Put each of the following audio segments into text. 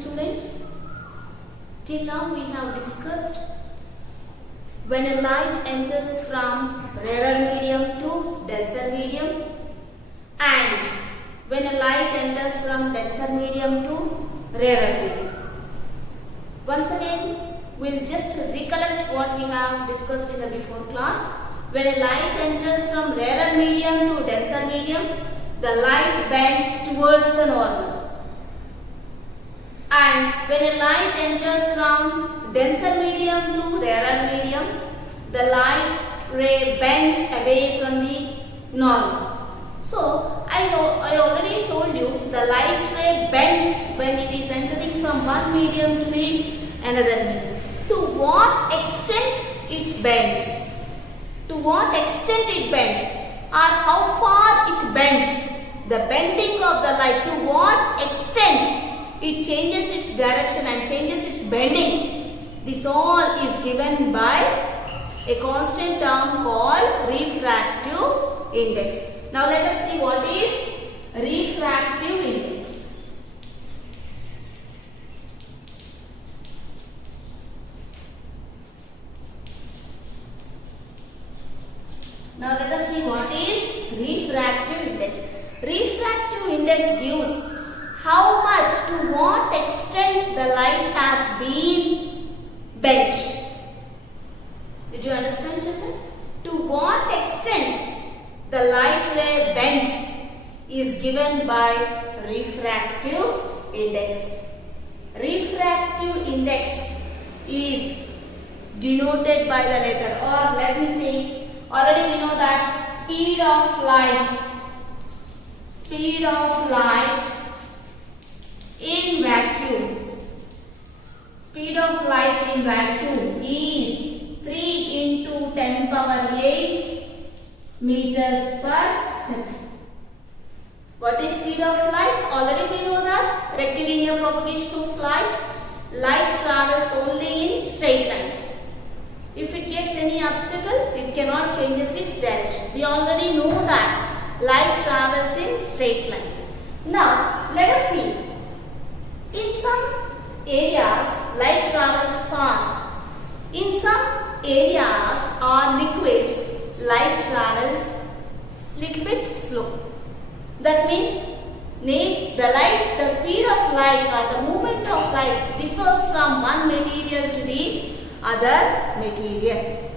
students. Till now we have discussed when a light enters from rarer medium to denser medium, and when a light enters from denser medium to rarer medium. Once again, we'll just recollect what we have discussed in the before class. When a light enters from rarer medium to denser medium, the light bends towards the normal. And when a light enters from denser medium to rarer medium, the light ray bends away from the normal. So, I already told you the light ray bends when it is entering from one medium to the another medium. To what extent it bends? To what extent it bends? Or how far it bends? The bending of the light, to what extent it changes its direction and changes its bending. This all is given by a constant term called refractive index. Now let us see what is refractive index. Now let us see what is refractive index. Refractive index gives how much, to what extent the light has been bent. Did you understand, children? To what extent the light ray bends is given by refractive index. Refractive index is denoted by the letter, or let me say, already we know that speed of light in vacuum. Speed of light in vacuum is 3 into 10 power 8 meters per second. What is speed of light? Already we know that rectilinear propagation of light. Light travels only in straight lines. If it gets any obstacle, it cannot change its direction. We already know that light travels in straight lines. Now, let us see. In some areas, light travels fast. In some areas or liquids, light travels little bit slow. That means the speed of light or the movement of light differs from one material to the other material.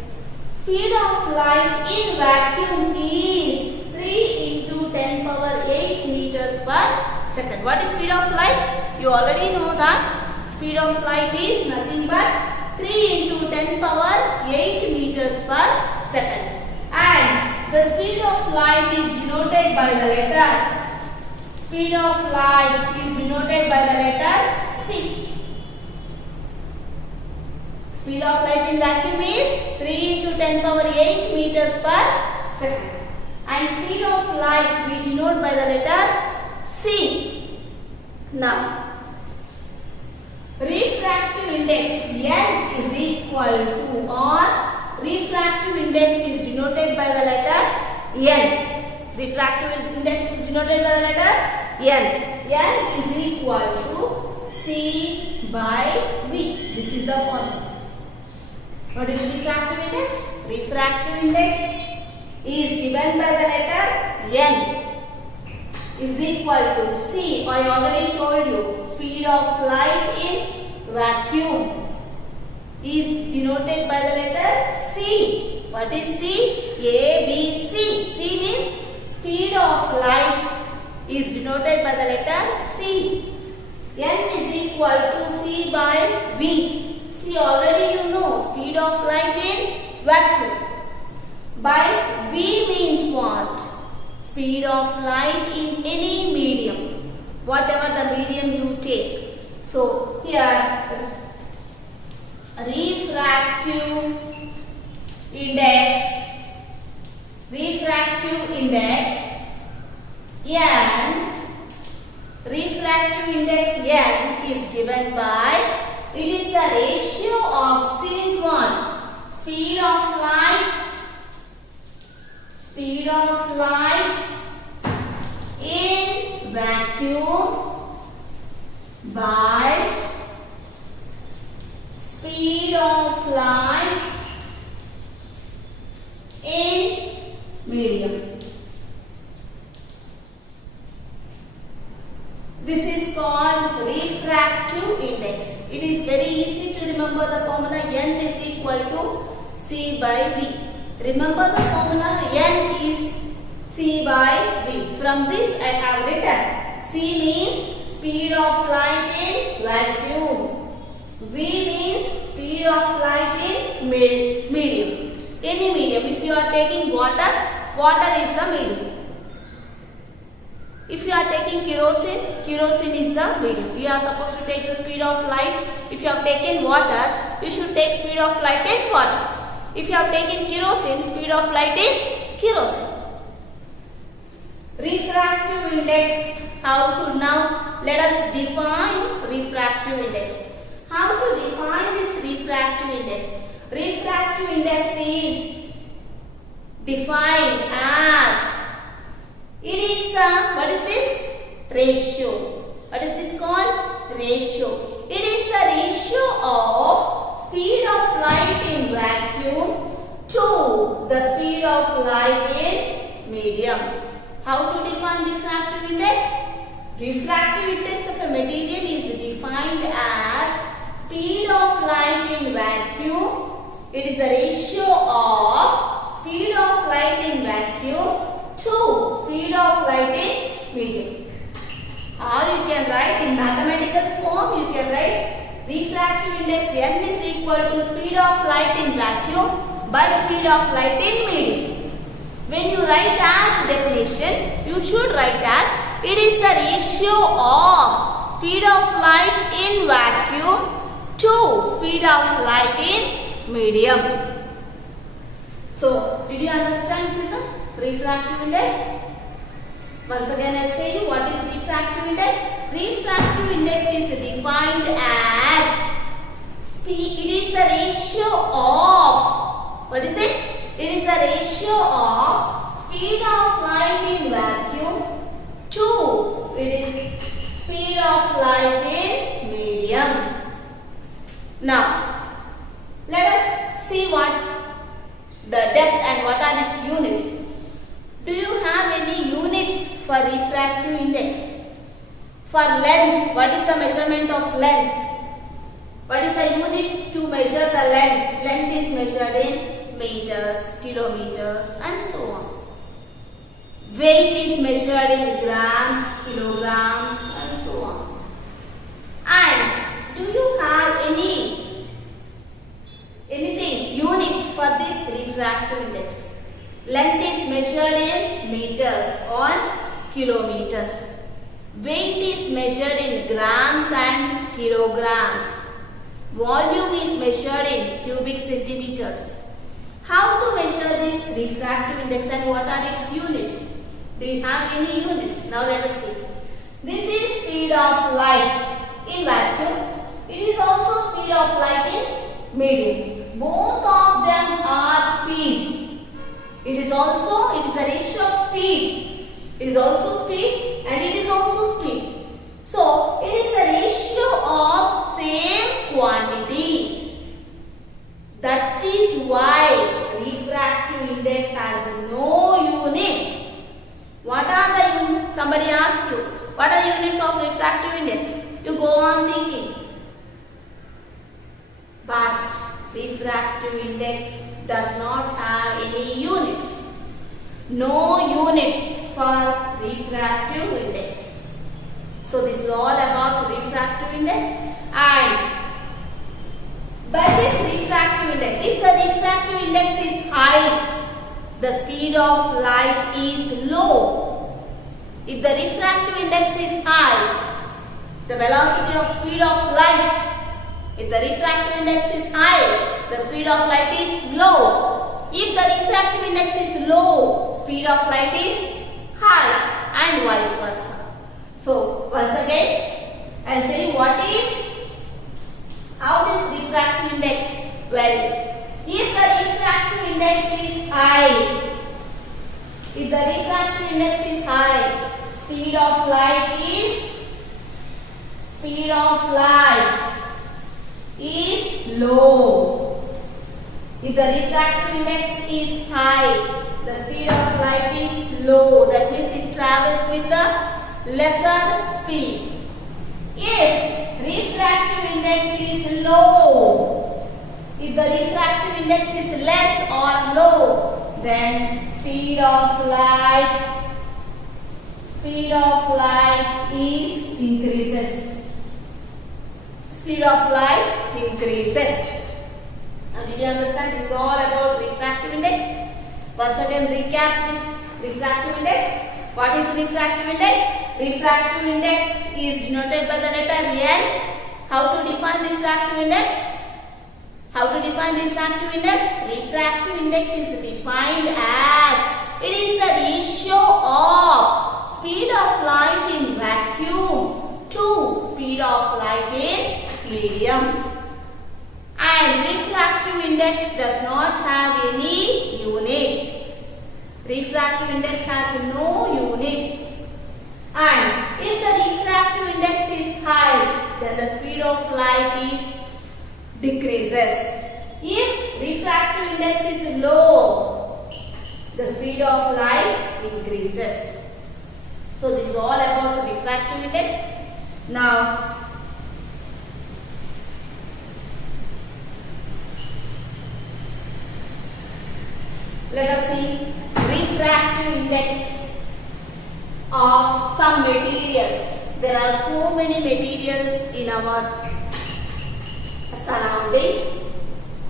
Speed of light in vacuum is 3 into 10 power 8 meters per second. What is speed of light? You already know that speed of light is nothing but 3 into 10 power 8 meters per second. And the speed of light is denoted by the letter. Speed of light is denoted by the letter C. Speed of light in vacuum is 3 into 10 power 8 meters per second. And speed of light we denote by the letter C. Now, refractive index N is equal to, or refractive index is denoted by the letter N. Refractive index is denoted by the letter N. N is equal to C by V. This is the formula. What is refractive index? Refractive index is given by the letter N is equal to C. I already told you, speed of light in vacuum is denoted by the letter C. What is C? A, B, C. C means speed of light is denoted by the letter C. N is equal to C by V. C already you know, speed of light in vacuum. By V means what? Speed of light in any medium, whatever the medium you take. So here refractive index N, refractive index N is given by, it is a ratio of series 1, speed of light in vacuum by This is called refractive index. It is very easy to remember the formula n is equal to C by V. Remember the formula n is C by V. From this I have written C means speed of light in vacuum. V means speed of light in medium. Any medium. If you are taking water, water is the medium. If you are taking kerosene, kerosene is the medium. You are supposed to take the speed of light. If you have taken water, you should take speed of light in water. If you have taken kerosene, speed of light in kerosene. Refractive index. How to now? Let us define refractive index. How to define this refractive index? Refractive index is defined as, it is the, what is this? Ratio. What is this called? Ratio. It is the ratio of speed of light in vacuum to the speed of light in medium. How to define refractive index? Refractive index of a material is defined as speed of light in vacuum. It is a ratio of speed of light in vacuum to speed of light in medium. Or you can write in mathematical form, you can write refractive index n is equal to speed of light in vacuum by speed of light in medium. When you write as definition, you should write as, it is the ratio of speed of light in vacuum to speed of light in medium. So, did you understand, children? Refractive index. Once again I will say you what is refractive index. Refractive index is defined as speed. It is the ratio of, what is it? It is the ratio of speed of light in vacuum to, it is speed of light in medium. Now let us see what the depth and what are its units. Do you have any units for refractive index? For length, what is the measurement of length? What is a unit to measure the length? Length is measured in meters, kilometers and so on. Weight is measured in grams, kilograms and so on. And do you have anything unit for this refractive index? Length is measured in meters or kilometers. Weight is measured in grams and kilograms. Volume is measured in cubic centimeters. How to measure this refractive index and what are its units? Do you have any units? Now let us see. This is speed of light in vacuum. It is also speed of light in medium. Both of them are speed. It is a ratio of speed. It is also speed and it is also speed. So, it is a ratio of same quantity. That is why refractive index has no units. What are the units? Somebody asked you, what are the units of refractive index? You go on thinking. But refractive index does not have any units. No units for refractive index. So this is all about refractive index. And by this refractive index, if the refractive index is high, the speed of light is low. If the refractive index is high, the velocity of speed of light, if the refractive index is high, the speed of light is low. If the refractive index is low, speed of light is high and vice versa. So, once again, I will say how this refractive index varies. If the refractive index is high, speed of light is low. If the refractive index is high, the speed of light is low. That means it travels with a lesser speed. If refractive index is low, if the refractive index is less or low, then speed of light is increases. Speed of light increases. Now did you understand? It is all about refractive index. Once again recap this refractive index. What is refractive index? Refractive index is denoted by the letter N. How to define refractive index? How to define refractive index? Refractive index is defined as it is the ratio of speed of light in vacuum to speed of light in medium. And refractive index does not have any units. Refractive index has no units. And if the refractive index is high, then the speed of light is decreases. If refractive index is low, the speed of light increases. So this is all about refractive index. Now let us see refractive index of some materials. There are so many materials in our surroundings.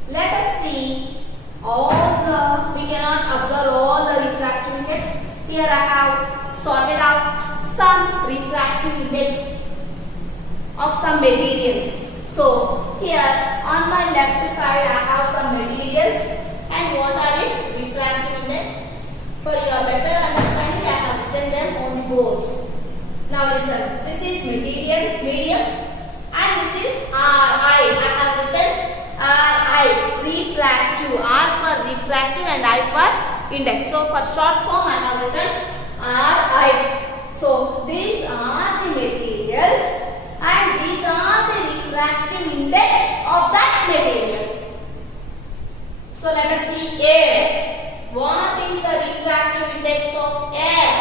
Let us see we cannot observe all the refractive index. Here I have sorted out some refractive index of some materials. So here on my left side I have some materials and what are its refractive index. For your better understanding I have written them on the board. Now listen, this is material, medium, and this is Ri. I have written Ri, refractive, R for refractive and I for index. So for short form I have written Ri. So these are the materials and these are the refractive index of that material. So let us see air. What is the refractive index of air?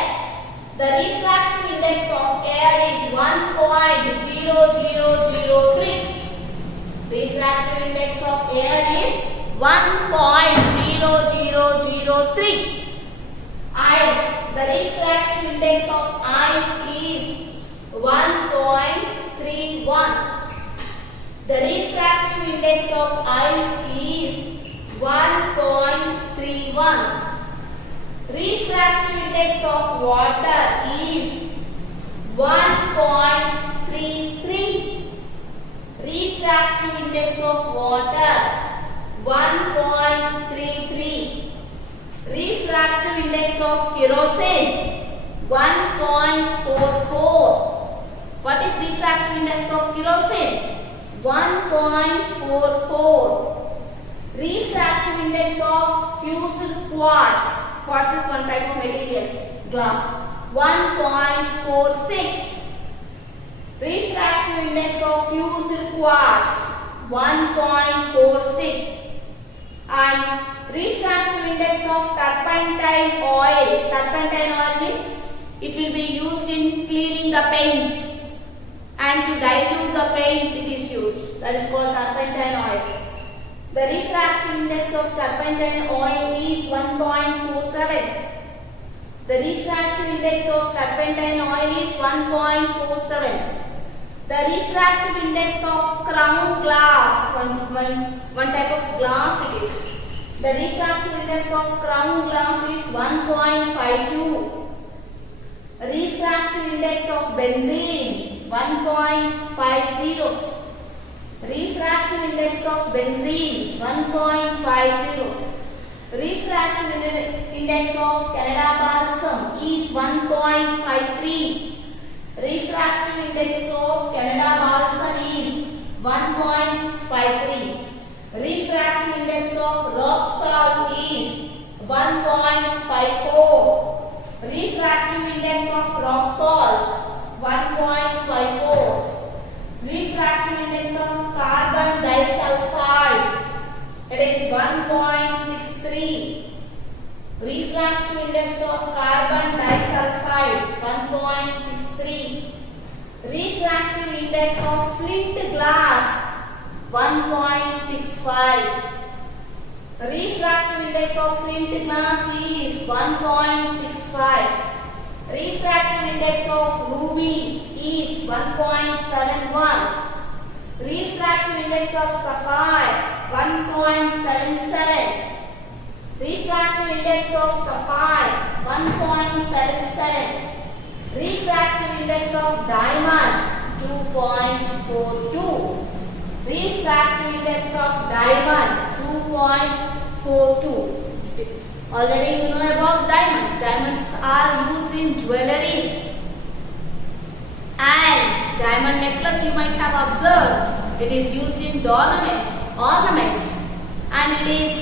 The refractive index of air is 1.0003. Refractive index of air is 1.0003. Ice. The refractive index of ice is 1.31. The refractive index of ice is 1.31. Refractive index of water is 1.33. Refractive index of water 1.33. Refractive index of kerosene 1.44. What is refractive index of kerosene? 1.44. Refractive index of fused quartz. Quartz is one type of material, glass. 1.46. Refractive index of fused quartz. 1.46. And refractive index of turpentine oil. Turpentine oil means it will be used in cleaning the paints. And to dilute the paints it is used. That is called turpentine oil. The refractive index of turpentine oil is 1.47. The refractive index of turpentine oil is 1.47. The refractive index of crown glass, one type of glass it is. The refractive index of crown glass is 1.52. Refractive index of benzene 1.50. Refractive index of benzene 1.50. Refractive index of Canada balsam is 1.53. Refractive index of Canada balsam is 1.53. Refractive index of rock salt is 1.54. Refractive index of rock salt 1.54. Refractive index of carbon disulfide, it is 1.63. Refractive index of carbon disulfide 1.63. refractive index of flint glass 1.65. Refractive index of flint glass is 1.65. Refractive index of ruby is 1.71. Refractive index of sapphire 1.77. Refractive index of sapphire 1.77. Refractive index of diamond 2.42. Refractive index of diamond 2.42. Already you know about diamonds. Diamonds are used in jewelries. And diamond necklace you might have observed. It is used in ornaments. And it is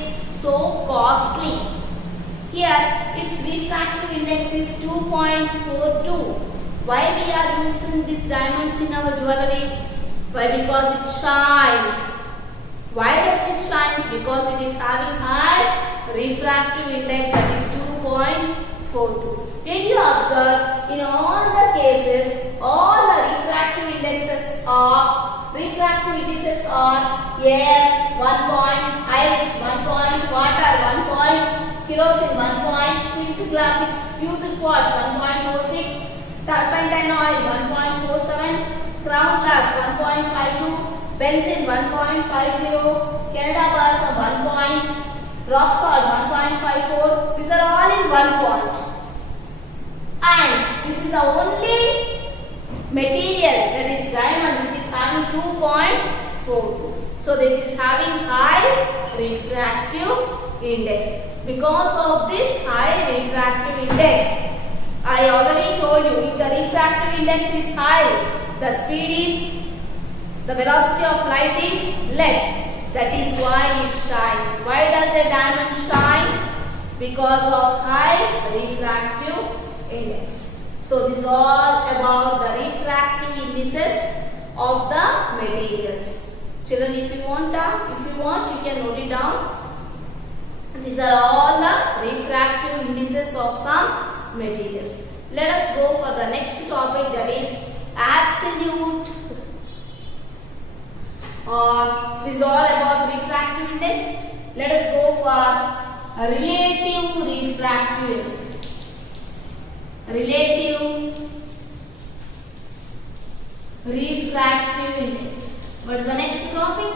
so costly. Here its refractive index is 2.42. Why we are using these diamonds in our jewelries? Why? Because it shines. Why does it shine? Because it is having high refractive index, that is 2.42. Did you observe in all the cases all the refractive indices are air, 1 point ice, 1 point water, 1 point kerosene, 1 point flint glass fused quartz, 1.46, turpentine oil 1.47, crown glass 1.52, benzene 1.50, Canada balsam 1 point, rock salt 1.54. These are all in 1 point. And this is the only material, that is diamond, which is having 2.42. So that is having high refractive index. Because of this high refractive index, I already told you, if the refractive index is high, the velocity of light is less. That is why it shines. Why does a diamond shine? Because of high refractive index. So this is all about the refractive indices of the materials. Children, if you want, you can note it down. These are all the refractive indices of some materials. Let us go for the next topic, that is absolute, this is all about refractive index. Let us go for relative refractive index. Relative refractive index. What is the next topic?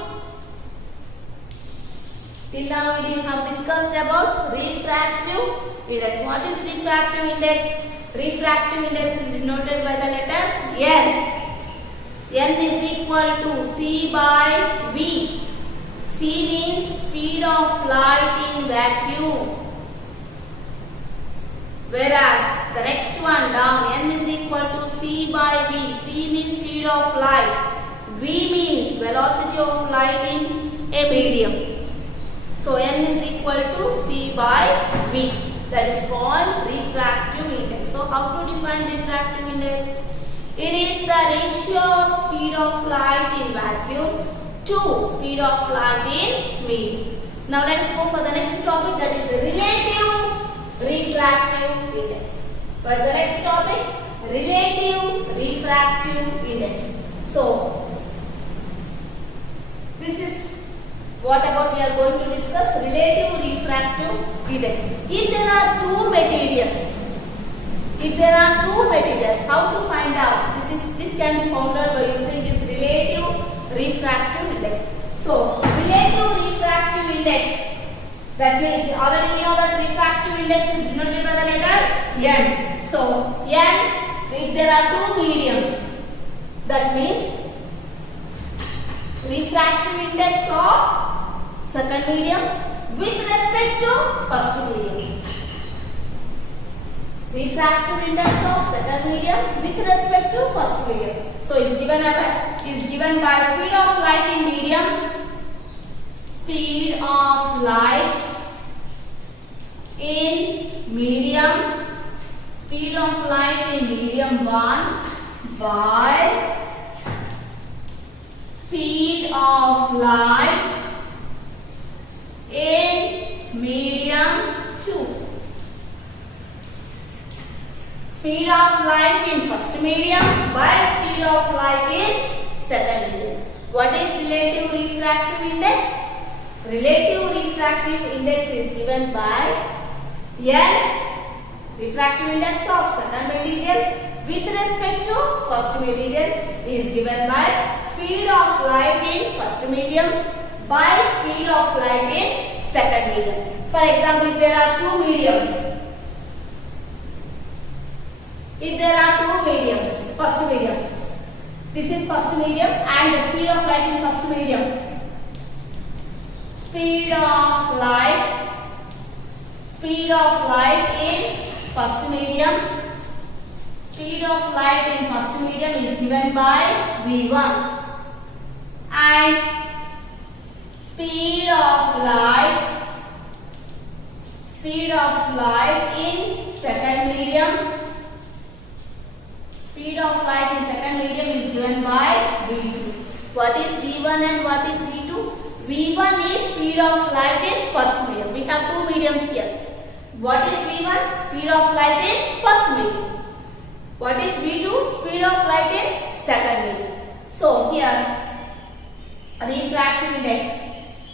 Till now we have discussed about refractive index. What is refractive index? Refractive index is denoted by the letter N. N is equal to C by V. C means speed of light in vacuum. Whereas the next one down, N is equal to C by V. C means speed of light. V means velocity of light in a medium. So N is equal to C by V. That is called refractive index. So how to define refractive index? It is the ratio of speed of light in vacuum to speed of light in medium. Now let us go for the next topic, that is relative refractive index. What is the next topic? Relative refractive index. So this is what about we are going to discuss, relative refractive index. If there are two materials, how to find out? This can be found out by using this relative refractive index. So relative refractive index, that means already we know that refractive index is denoted by the letter N. So N, if there are two mediums, that means refractive index of second medium with respect to first medium. Refractive index of second medium with respect to first medium. So is given by speed of light in medium, speed of light in medium, speed of light in medium 1 by speed of light in medium 2. speed of light in first medium by speed of light in second medium. What is relative refractive index? Relative refractive index is given by L, refractive index of second material with respect to first material is given by speed of light in first medium by speed of light in second medium. For example, if there are two mediums, first medium, this is first medium and the speed of light in first medium. Speed of light in first medium. Speed of light in first medium is given by V1 and speed of light in second medium. Speed of light in second medium is given by V2. What is V1 and what is V2? V1 is speed of light in first medium. We have two mediums here. What is V1? Speed of light in first medium. What is V2? Speed of light in second medium. So here refractive index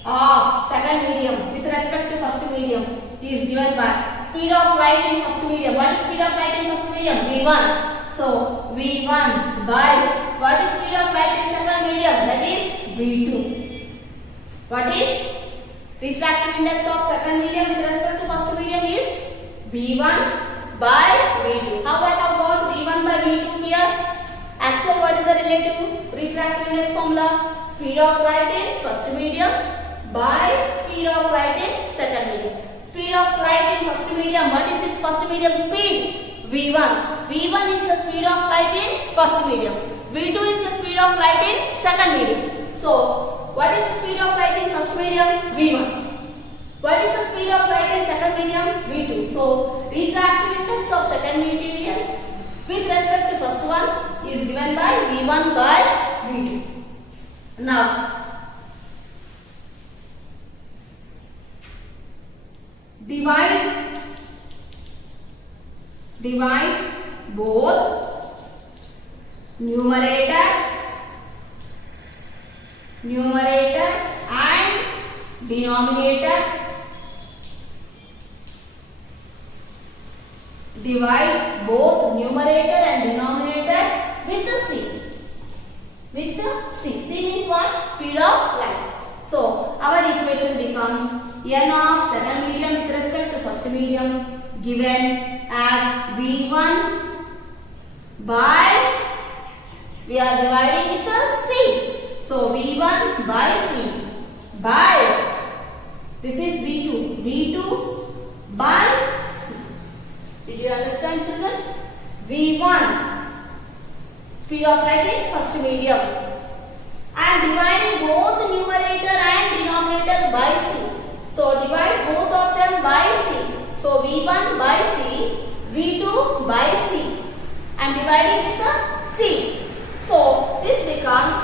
of second medium with respect to first medium is given by speed of light in first medium. What is speed of light in first medium? V1. So V1 by what is speed of light in second medium? That is V2. What is refractive index of second medium with respect to first medium is V1 by V2. How about V1 by V2 here? Actual, what is the relative refractive index formula? Speed of light in first medium by speed of light in second medium. Speed of light in first medium. What is its first medium speed? V1. V1 is the speed of light in first medium. V2 is the speed of light in second medium. So, what is the speed of light in first medium? V1. What is the speed of light in second medium? V2. So, refractive index of second material with respect to first one is given by V1 by V2. Now, divide both numerator and denominator. Divide both numerator and denominator with the C. C means what? Speed of light. So our equation becomes n of second medium with respect to first medium given as V1 by, we are dividing with the C. So V1 by C by, this is V2 by C. Did you understand, children? V1 speed of light in first medium and dividing both numerator and denominator by C. So divide both of them by C. So V1 by C, V2 by C and dividing with the C. So this becomes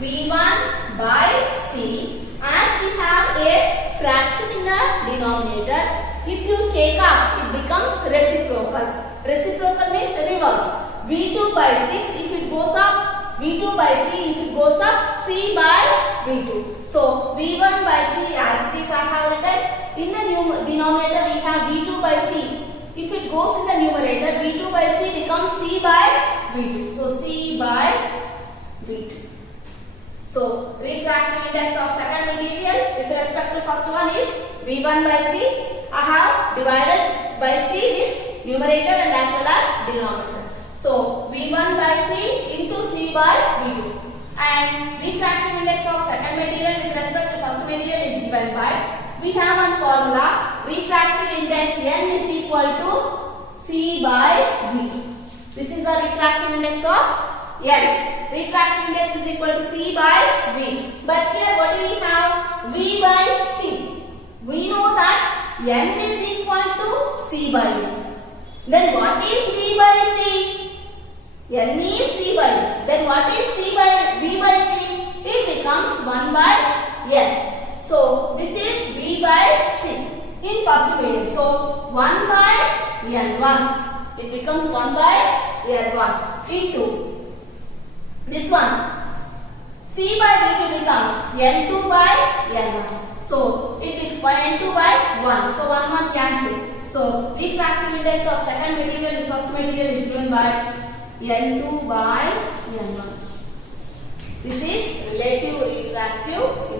V1 by C. As we have a fraction in the denominator, if you take up, it becomes reciprocal. Reciprocal means reverse. V2 by 6, if it goes up, V2 by C, if it goes up, C by V2. So V1 by C, as it is I have written, in the denominator we have V2 by C. If it goes in the numerator, V2 by C becomes C by V2. So C by V2. So refractive index of second material with respect to first one is V1 by C. I have divided by C with numerator and as well as denominator. So V1 by C into C by V2. And refractive index of second material with respect to first material is given by, we have one formula, refractive index N is equal to C by V. This is the refractive index of N. Refractive index is equal to C by V. But here what do we have? V by C. We know that N is equal to C by V. Then what is V by C? N is C by V. Then what is C by V by C? It becomes 1 by N. So this is V by C in first medium. So 1 by N1. It becomes 1 by L1 into this one. C by D2 becomes N2 by N1. So it becomes N2 by 1. So 1 cancel. So refractive index of second material to first material is given by N2 by N1. This is relative refractive